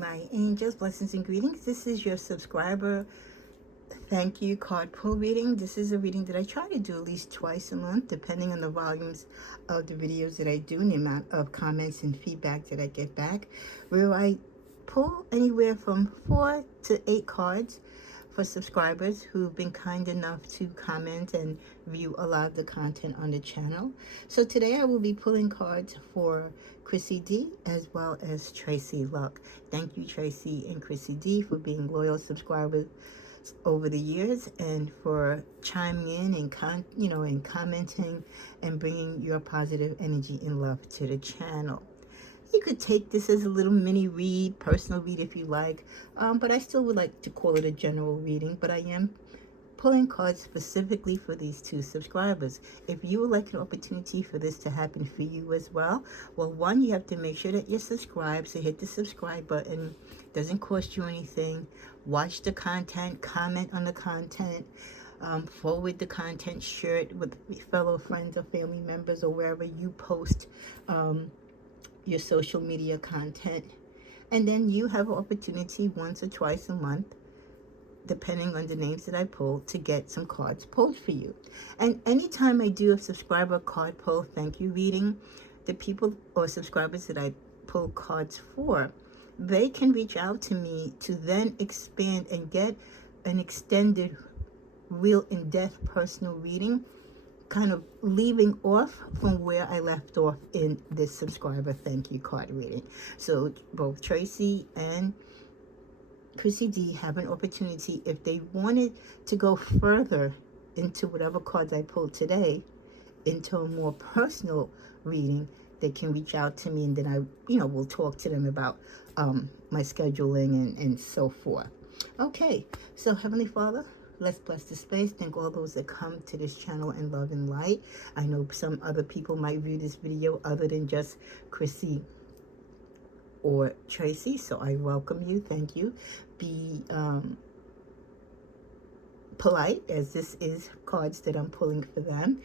my angels, blessings and greetings. This is your subscriber thank you card pull reading. This is a reading that I try to do at least twice a month, depending on the volumes of the videos that I do and the amount of comments and feedback that I get back, where I pull anywhere from 4 to 8 cards for subscribers who've been kind enough to comment and view a lot of the content on the channel. So today I will be pulling cards for Chrissy D as well as Tracy Luck. Thank you, Tracy and Chrissy D, for being loyal subscribers over the years and for chiming in and commenting and bringing your positive energy and love to the channel. You could take this as a little mini read, personal read if you like, but I still would like to call it a general reading. But I am pulling cards specifically for these 2 subscribers. If you would like an opportunity for this to happen for you as well, well, one, you have to make sure that you're subscribed. So hit the subscribe button. Doesn't cost you anything. Watch the content, comment on the content, forward the content, share it with fellow friends or family members or wherever you post your social media content. And then you have an opportunity once or twice a month, depending on the names that I pull, to get some cards pulled for you. And anytime I do a subscriber card pull thank you reading, the people or subscribers that I pull cards for, they can reach out to me to then expand and get an extended, real in-depth personal reading, kind of leaving off from where I left off in this subscriber thank you card reading. So both Tracy and Chrissy D have an opportunity, if they wanted to go further into whatever cards I pulled today, into a more personal reading, they can reach out to me, and then I will talk to them about my scheduling and so forth. Okay, so Heavenly Father, let's bless the space. Thank all those that come to this channel in love and light. I know some other people might view this video other than just Chrissy or Tracy, so I welcome you. Thank you. Be polite, as this is cards that I'm pulling for them.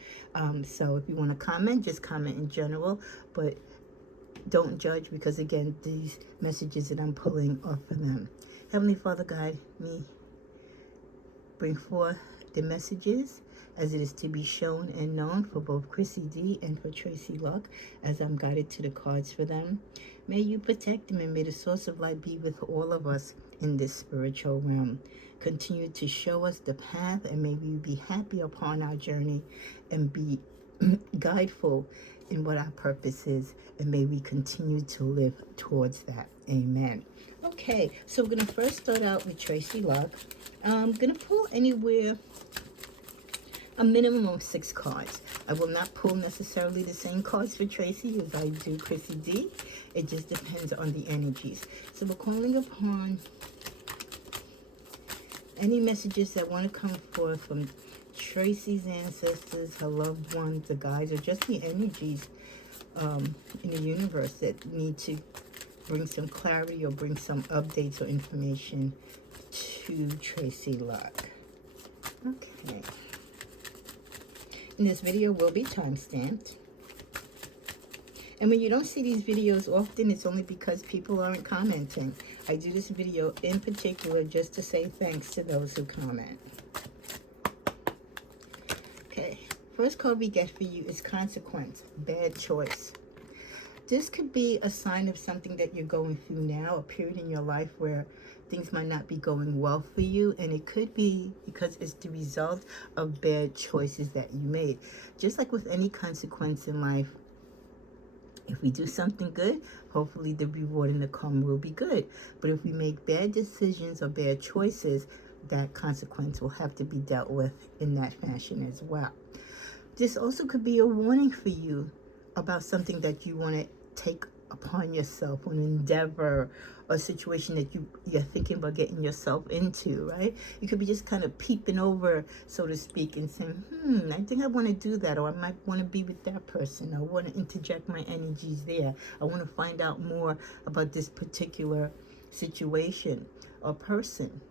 So if you want to comment, just comment in general, but don't judge, because again, these messages that I'm pulling are for them. Heavenly Father, guide me, bring forth the messages as it is to be shown and known for both Chrissy D and for Tracy Luck, as I'm guided to the cards for them. May you protect them, and may the source of light be with all of us in this spiritual realm. Continue to show us the path, and may we be happy upon our journey and be guideful in what our purpose is, and may we continue to live towards that. Amen. Okay, so we're going to first start out with Tracy Luck. I'm going to pull anywhere a minimum of 6 cards. I will not pull necessarily the same cards for Tracy as I do Chrissy D. It just depends on the energies. So we're calling upon any messages that want to come forth from Tracy's ancestors, her loved ones, the guides, or just the energies in the universe that need to bring some clarity or bring some updates or information to Tracy Luck. Okay. And this video will be time-stamped. And when you don't see these videos often, it's only because people aren't commenting. I do this video in particular just to say thanks to those who comment. Okay, first card we get for you is Consequence, Bad Choice. This could be a sign of something that you're going through now, a period in your life where things might not be going well for you, and it could be because it's the result of bad choices that you made. Just like with any consequence in life, if we do something good, hopefully the reward and the karma will be good. But if we make bad decisions or bad choices, that consequence will have to be dealt with in that fashion as well. This also could be a warning for you about something that you want to take upon yourself, an endeavor, a situation that you're thinking about getting yourself into, right? You could be just kind of peeping over, so to speak, and saying, I think I want to do that, or I might want to be with that person. I want to interject my energies there. I want to find out more about this particular situation or person.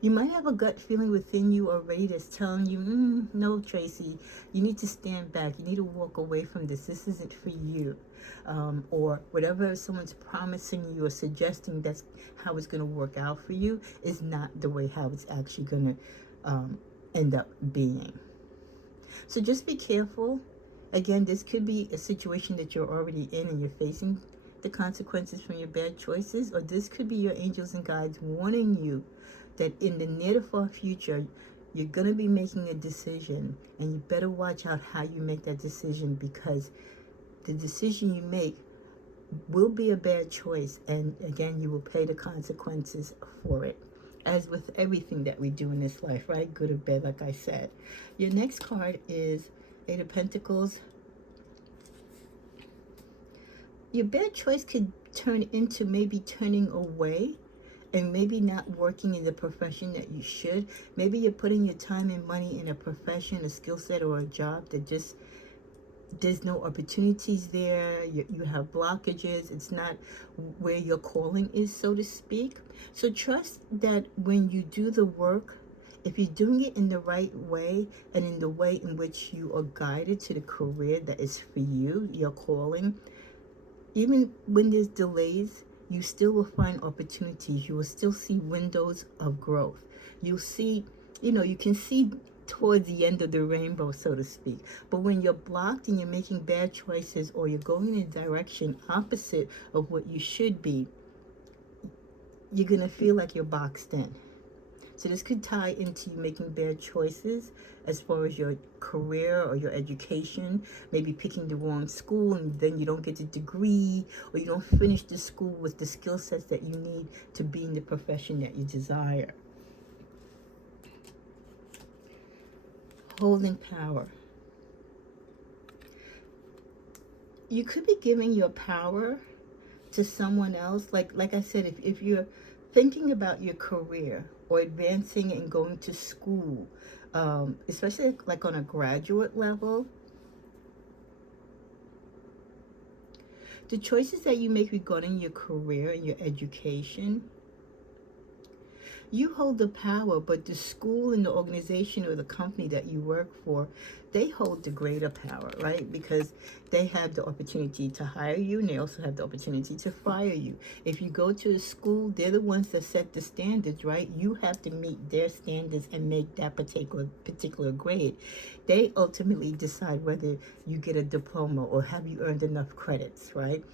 You might have a gut feeling within you already that's telling you, no, Tracy, you need to stand back. You need to walk away from this. This isn't for you. Or whatever someone's promising you or suggesting that's how it's going to work out for you is not the way how it's actually going to end up being. So just be careful. Again, this could be a situation that you're already in and you're facing the consequences from your bad choices, or this could be your angels and guides warning you that in the near to far future, you're going to be making a decision, and you better watch out how you make that decision, because the decision you make will be a bad choice, and again, you will pay the consequences for it. As with everything that we do in this life, right? Good or bad, like I said. Your next card is Eight of Pentacles. Your bad choice could turn into maybe turning away and maybe not working in the profession that you should. Maybe you're putting your time and money in a profession, a skill set, or a job that just, there's no opportunities there. You have blockages. It's not where your calling is, so to speak. So trust that when you do the work, if you're doing it in the right way and in the way in which you are guided to the career that is for you, your calling, even when there's delays, you still will find opportunities. You will still see windows of growth. You'll see, you can see towards the end of the rainbow, so to speak. But when you're blocked and you're making bad choices, or you're going in a direction opposite of what you should be, you're going to feel like you're boxed in. So this could tie into you making bad choices as far as your career or your education, maybe picking the wrong school and then you don't get the degree, or you don't finish the school with the skill sets that you need to be in the profession that you desire. Holding power. You could be giving your power to someone else. Like I said, if you're thinking about your career or advancing and going to school, especially like on a graduate level, the choices that you make regarding your career and your education, you hold the power, but the school and the organization or the company that you work for, they hold the greater power, right? Because they have the opportunity to hire you, and they also have the opportunity to fire you. If you go to a school, they're the ones that set the standards, right? You have to meet their standards and make that particular grade. They ultimately decide whether you get a diploma or have you earned enough credits, right?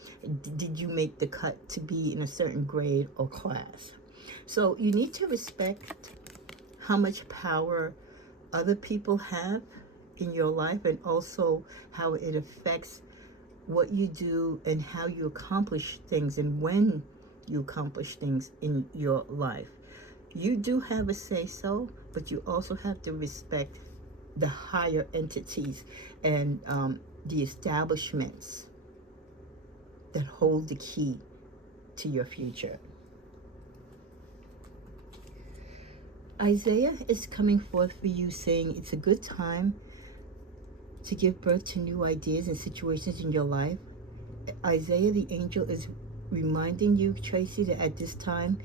Did you make the cut to be in a certain grade or class? So you need to respect how much power other people have in your life, and also how it affects what you do and how you accomplish things and when you accomplish things in your life. You do have a say-so, but you also have to respect the higher entities and the establishments that hold the key to your future. Isaiah is coming forth for you, saying it's a good time to give birth to new ideas and situations in your life. Isaiah, the angel, is reminding you, Tracy, that at this time,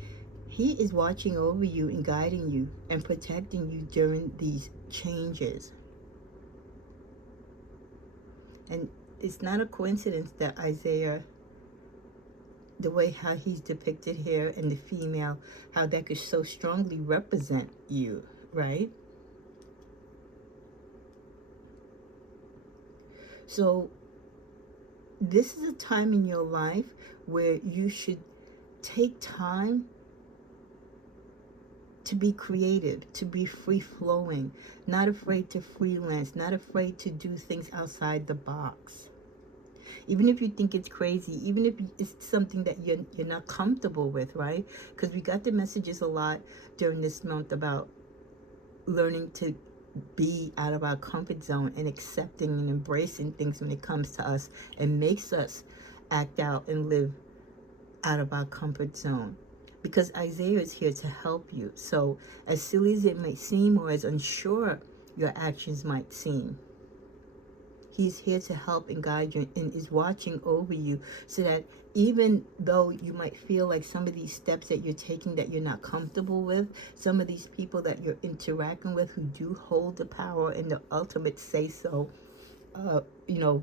he is watching over you and guiding you and protecting you during these changes. And it's not a coincidence that Isaiah, the way how he's depicted here, and the female, how that could so strongly represent you, right? So this is a time in your life where you should take time to be creative, to be free-flowing, not afraid to freelance, not afraid to do things outside the box. Even if you think it's crazy, even if it's something that you're not comfortable with, right? Because we got the messages a lot during this month about learning to be out of our comfort zone and accepting and embracing things when it comes to us, and makes us act out and live out of our comfort zone. Because Isaiah is here to help you. So as silly as it might seem, or as unsure your actions might seem, He's here to help and guide you and is watching over you, so that even though you might feel like some of these steps that you're taking that you're not comfortable with, some of these people that you're interacting with who do hold the power and the ultimate say-so,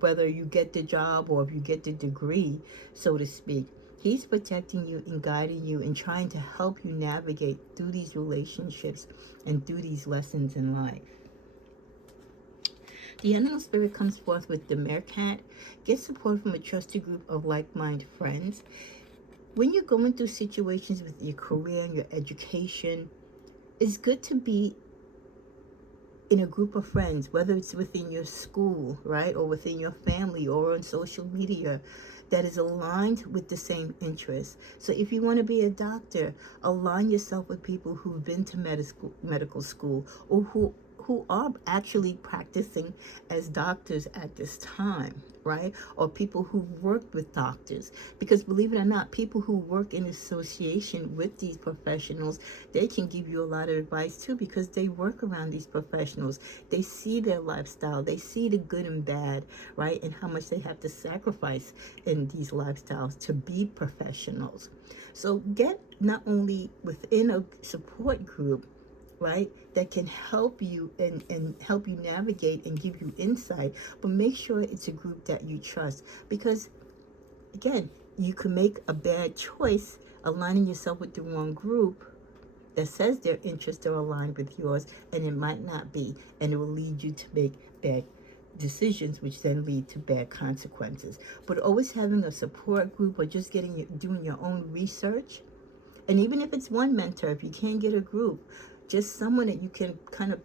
whether you get the job or if you get the degree, so to speak, he's protecting you and guiding you and trying to help you navigate through these relationships and through these lessons in life. The animal spirit comes forth with the meerkat. Get support from a trusted group of like-minded friends. When you're going through situations with your career and your education, it's good to be in a group of friends, whether it's within your school, right, or within your family or on social media, that is aligned with the same interests. So if you want to be a doctor, align yourself with people who've been to medical school, or who are actually practicing as doctors at this time, right? Or people who worked with doctors. Because believe it or not, people who work in association with these professionals, they can give you a lot of advice too, because they work around these professionals. They see their lifestyle, they see the good and bad, right? And how much they have to sacrifice in these lifestyles to be professionals. So get not only within a support group, right, that can help you and help you navigate and give you insight, but make sure it's a group that you trust. Because again, you can make a bad choice aligning yourself with the wrong group that says their interests are aligned with yours, and it might not be, and it will lead you to make bad decisions, which then lead to bad consequences. But always having a support group, or just doing your own research, and even if it's one mentor, if you can't get a group, just someone that you can kind of,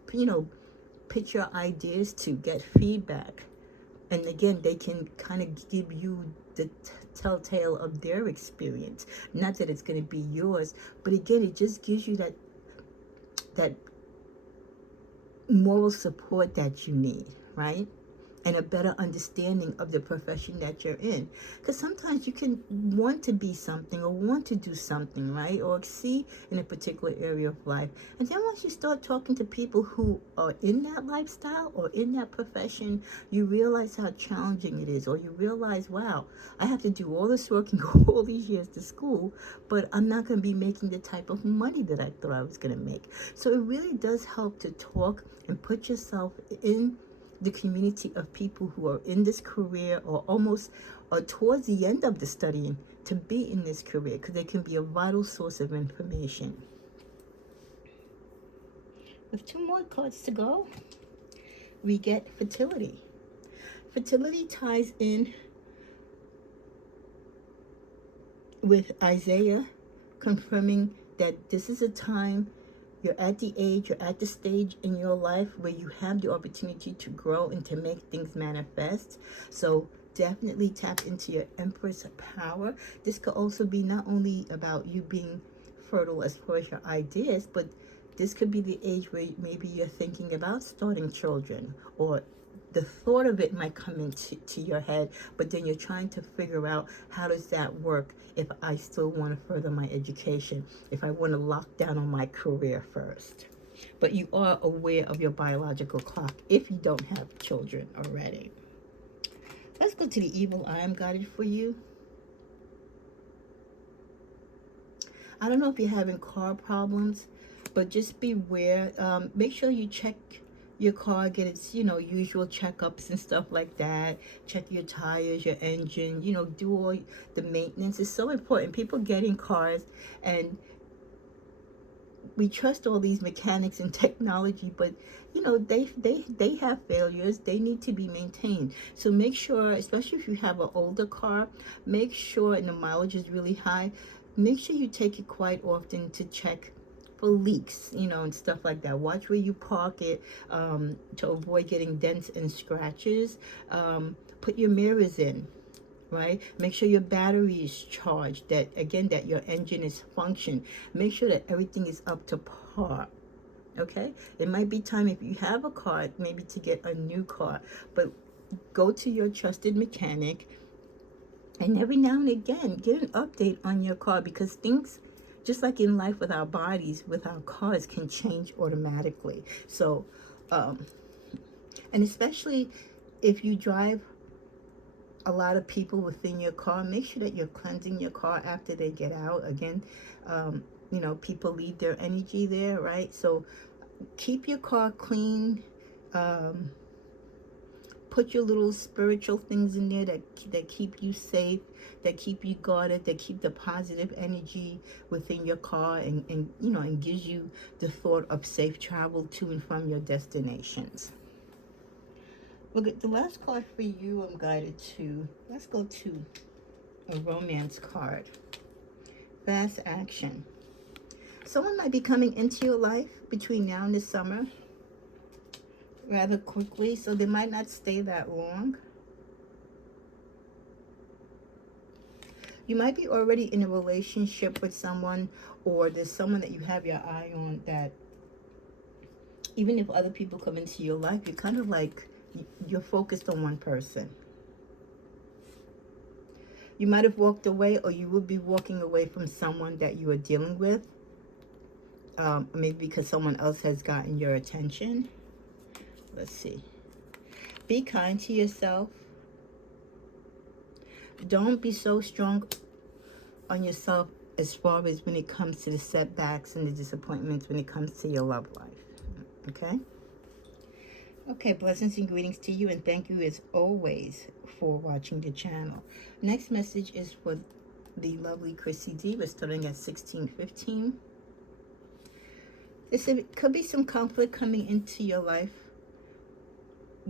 pitch your ideas to, get feedback. And again, they can kind of give you the telltale of their experience. Not that it's going to be yours, but again, it just gives you that moral support that you need, right? And a better understanding of the profession that you're in. Because sometimes you can want to be something or want to do something, right? Or exceed in a particular area of life. And then once you start talking to people who are in that lifestyle or in that profession, you realize how challenging it is. Or you realize, wow, I have to do all this work and go all these years to school, but I'm not going to be making the type of money that I thought I was going to make. So it really does help to talk and put yourself in the community of people who are in this career, or almost or towards the end of the studying, to be in this career, because they can be a vital source of information. With 2 more cards to go, we get fertility. Fertility ties in with Isaiah, confirming that this is a time, you're at the age, you're at the stage in your life where you have the opportunity to grow and to make things manifest. So definitely tap into your Empress power. This could also be not only about you being fertile as far as your ideas, but this could be the age where maybe you're thinking about starting children, or the thought of it might come into your head, but then you're trying to figure out, how does that work if I still want to further my education, if I want to lock down on my career first. But you are aware of your biological clock if you don't have children already. Let's go to the evil eye I'm guided for you. I don't know if you're having car problems, but just beware. Make sure you check your car, get its, usual checkups and stuff like that. Check your tires, your engine, do all the maintenance. It's so important. People get in cars, and we trust all these mechanics and technology, but they have failures. They need to be maintained. So make sure, especially if you have an older car, make sure, and the mileage is really high, make sure you take it quite often to check for leaks, and stuff like that. Watch where you park it, to avoid getting dents and scratches. Put your mirrors in, right? Make sure your battery is charged, that your engine is function. Make sure that everything is up to par. Okay, it might be time, if you have a car, maybe to get a new car, but go to your trusted mechanic, and every now and again get an update on your car, because things, just like in life with our bodies, with our cars, can change automatically. So and especially if you drive a lot of people within your car, make sure that you're cleansing your car after they get out. Again, you know, people leave their energy there, right? So keep your car clean. Put your little spiritual things in there that keep you safe, that keep you guarded, that keep the positive energy within your car, and you know, and gives you the thought of safe travel to and from your destinations. Look at the last card for you. I'm guided to, let's go to a romance card. Fast action. Someone might be coming into your life between now and the summer rather quickly, so they might not stay that long. You might be already in a relationship with someone, or there's someone that you have your eye on, that even if other people come into your life, you're kind of like, you're focused on one person. You might have walked away, or you will be walking away from someone that you are dealing with, maybe because someone else has gotten your attention. Let's see. Be kind to yourself. Don't be so strong on yourself as far as when it comes to the setbacks and the disappointments when it comes to your love life. Okay? Okay, blessings and greetings to you, and thank you as always for watching the channel. Next message is for the lovely Chrissy D. We're starting at 16:15. It could be some conflict coming into your life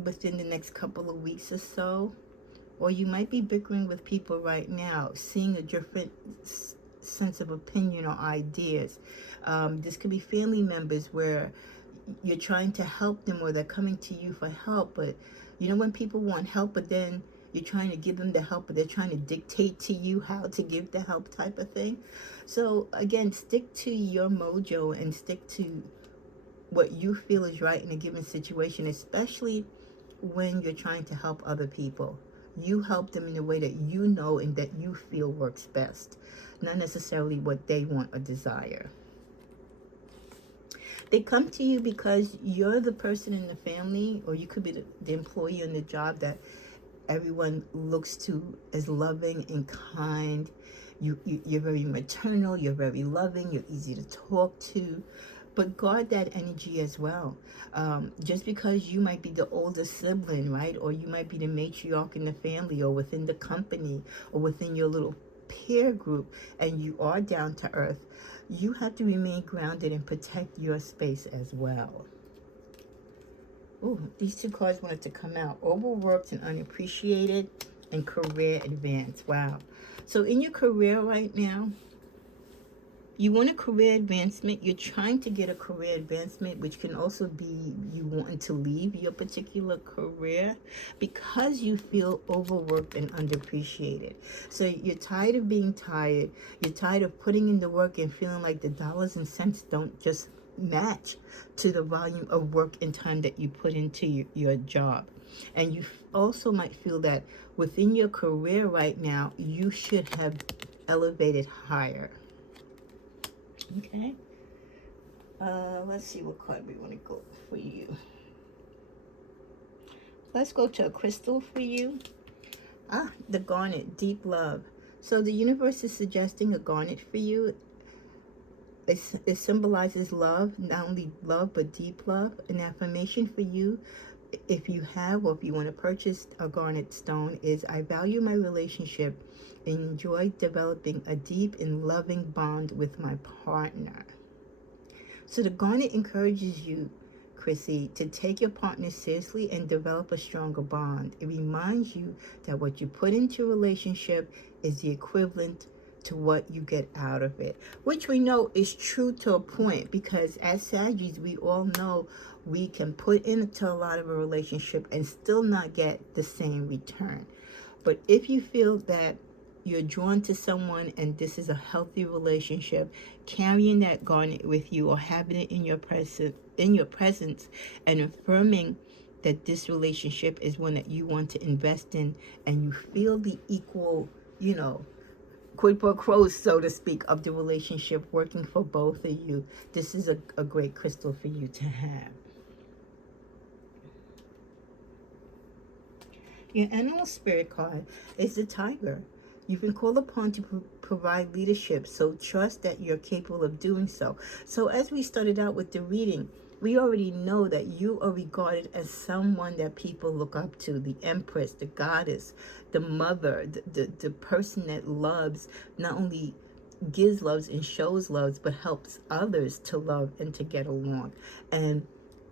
within the next couple of weeks or so, or you might be bickering with people right now, seeing a different sense of opinion or ideas. This could be family members where you're trying to help them, or they're coming to you for help, but you know when people want help, but then you're trying to give them the help, but they're trying to dictate to you how to give the help, type of thing. So again, stick to your mojo and stick to what you feel is right in a given situation, especially when you're trying to help other people. You help them in a way that you know and that you feel works best, not necessarily what they want or desire. They come to you because you're the person in the family, or you could be the employee on the job that everyone looks to as loving and kind. You're very maternal, you're very loving, you're easy to talk to. But guard that energy as well. Just because you might be the older sibling, right? Or you might be the matriarch in the family, or within the company, or within your little peer group, and you are down to earth, you have to remain grounded and protect your space as well. Ooh, these two cards wanted to come out. Overworked and unappreciated, and career advance. Wow. So in your career right now, you want a career advancement. You're trying to get a career advancement, which can also be you wanting to leave your particular career because you feel overworked and underappreciated. So you're tired of being tired. You're tired of putting in the work and feeling like the dollars and cents don't just match to the volume of work and time that you put into your job. And you also might feel that within your career right now, you should have elevated higher. Okay, let's see what card we want to go for you. Let's go to a crystal for you. The garnet, deep love. So the universe is suggesting a garnet for you. It symbolizes love, not only love, but deep love. An affirmation for you, if you have or if you want to purchase a garnet stone, is I value my relationship and enjoy developing a deep and loving bond with my partner. So the garnet encourages you, Chrissy, to take your partner seriously and develop a stronger bond. It reminds you that what you put into a relationship is the equivalent to what you get out of it, which we know is true to a point, because as Sagittarius, we all know we can put into a lot of a relationship and still not get the same return. But if you feel that you're drawn to someone and this is a healthy relationship, carrying that garnet with you or having it in your presence and affirming that this relationship is one that you want to invest in, and you feel the equal, you know, quid pro quo, so to speak, of the relationship working for both of you, this is a great crystal for you to have. Your animal spirit card is the tiger. You've been called upon to provide leadership, so trust that you're capable of doing so. So as we started out with the reading, we already know that you are regarded as someone that people look up to, the empress, the goddess, the mother, the person that loves, not only gives loves and shows loves, but helps others to love and to get along. And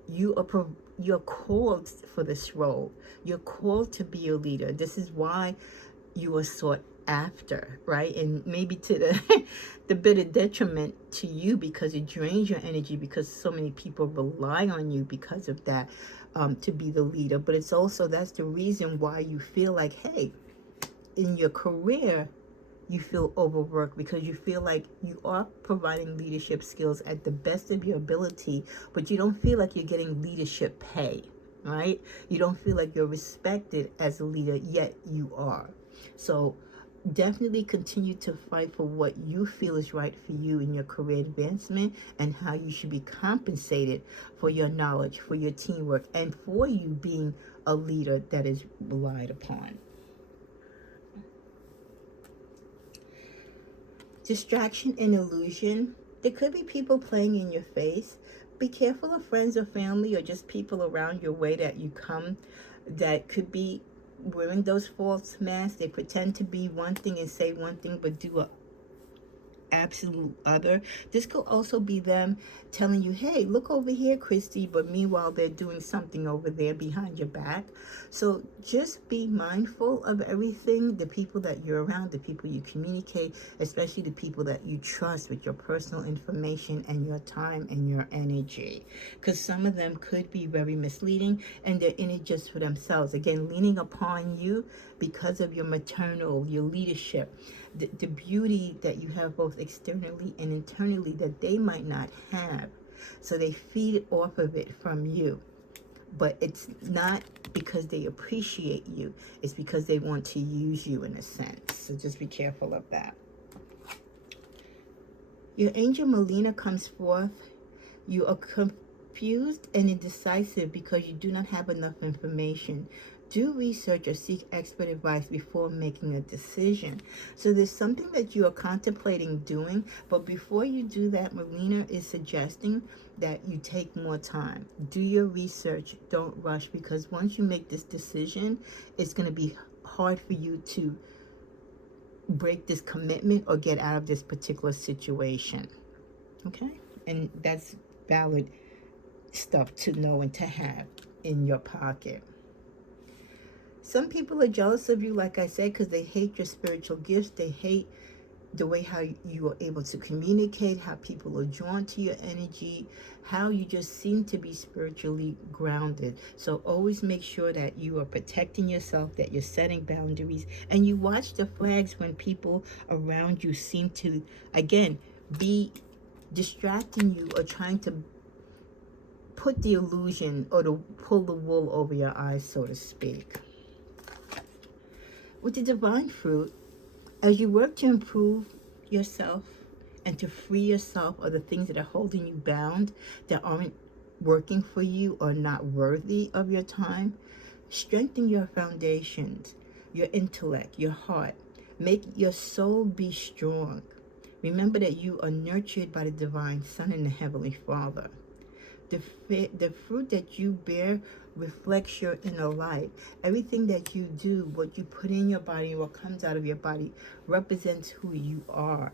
you're called for this role. You're called to be a leader. This is why you are sought after, right? And maybe to the the bit of detriment to you, because it drains your energy, because so many people rely on you because of that, to be the leader. But it's also, that's the reason why you feel like, hey, in your career, you feel overworked, because you feel like you are providing leadership skills at the best of your ability, but you don't feel like you're getting leadership pay, right? You don't feel like you're respected as a leader, yet you are. So definitely continue to fight for what you feel is right for you in your career advancement, and how you should be compensated for your knowledge, for your teamwork, and for you being a leader that is relied upon. Distraction and illusion. There could be people playing in your face. Be careful of friends or family, or just people around your way that you come, that could be wearing those false masks. They pretend to be one thing and say one thing, but do a absolute other. This could also be them telling you, hey, look over here, Christy, but meanwhile they're doing something over there behind your back. So just be mindful of everything, the people that you're around, the people you communicate, especially the people that you trust with your personal information and your time and your energy, because some of them could be very misleading, and they're in it just for themselves, again leaning upon you because of your maternal, your leadership, the beauty that you have both externally and internally that they might not have. So they feed off of it from you. But it's not because they appreciate you. It's because they want to use you in a sense. So just be careful of that. Your angel Melina comes forth. You are confused and indecisive because you do not have enough information. Do research or seek expert advice before making a decision. So there's something that you are contemplating doing, but before you do that, Melina is suggesting that you take more time. Do your research. Don't rush, because once you make this decision, it's going to be hard for you to break this commitment or get out of this particular situation. Okay? And that's valid stuff to know and to have in your pocket. Some people are jealous of you, like I said, because they hate your spiritual gifts. They hate the way how you are able to communicate, how people are drawn to your energy, how you just seem to be spiritually grounded. So always make sure that you are protecting yourself, that you're setting boundaries, and you watch the flags when people around you seem to, again, be distracting you or trying to put the illusion or to pull the wool over your eyes, so to speak. With the divine fruit, as you work to improve yourself and to free yourself of the things that are holding you bound, that aren't working for you or not worthy of your time, strengthen your foundations, your intellect, your heart. Make your soul be strong. Remember that you are nurtured by the divine Son and the Heavenly Father. The fruit that you bear reflects your inner life. Everything that you do, what you put in your body, what comes out of your body, represents who you are.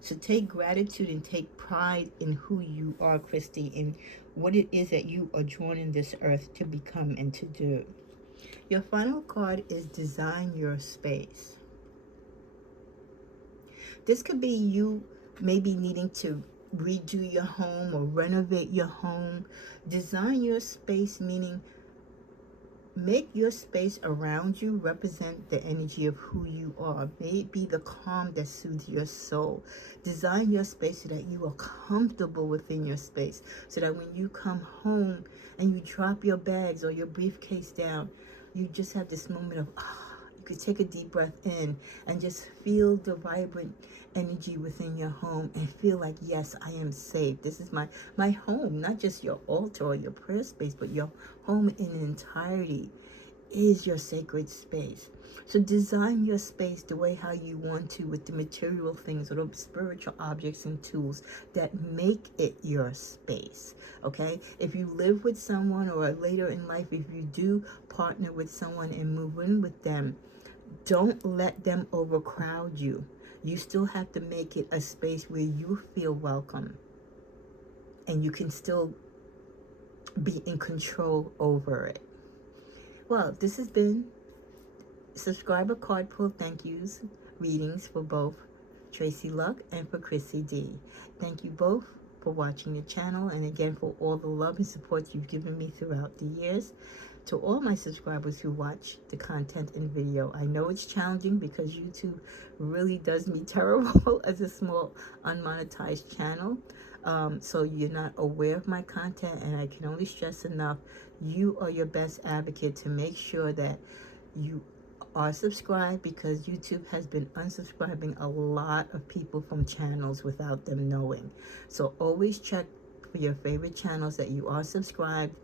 So take gratitude and take pride in who you are, Christy, and what it is that you are drawn in this earth to become and to do. Your final card is Design Your Space. This could be you maybe needing to redo your home or renovate your home. Design your space, meaning make your space around you represent the energy of who you are. May it be the calm that soothes your soul. Design your space so that you are comfortable within your space, so that when you come home and you drop your bags or your briefcase down, you just have this moment of, you could take a deep breath in and just feel the vibrant energy within your home and feel like, yes, I am safe. This is my home, not just your altar or your prayer space, but your home in entirety. is your sacred space. So design your space the way how you want to, with the material things or the spiritual objects and tools that make it your space. Okay? If you live with someone, or later in life, if you do partner with someone and move in with them, don't let them overcrowd you. You still have to make it a space where you feel welcome and you can still be in control over it. Well, this has been subscriber card pull thank yous readings for both Tracy Luck and for Chrissy D. Thank you both for watching the channel, and again for all the love and support you've given me throughout the years. To all my subscribers who watch the content and video, I know it's challenging because YouTube really does me terrible as a small unmonetized channel. So you're not aware of my content, and I can only stress enough, you are your best advocate to make sure that you are subscribed, because YouTube has been unsubscribing a lot of people from channels without them knowing. So always check for your favorite channels that you are subscribed.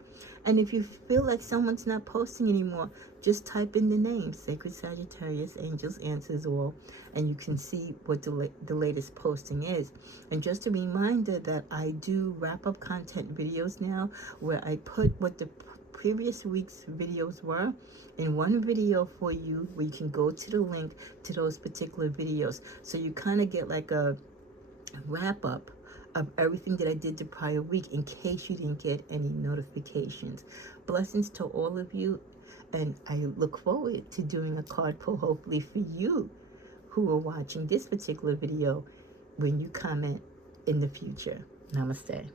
And if you feel like someone's not posting anymore, just type in the name, Sacred Sagittarius, Angels Answers All, and you can see what the latest posting is. And just a reminder that I do wrap-up content videos now, where I put what the previous week's videos were in one video for you, where you can go to the link to those particular videos. So you kind of get like a wrap-up of everything that I did the prior week, in case you didn't get any notifications. Blessings to all of you, and I look forward to doing a card pull, hopefully for you who are watching this particular video, when you comment in the future. Namaste.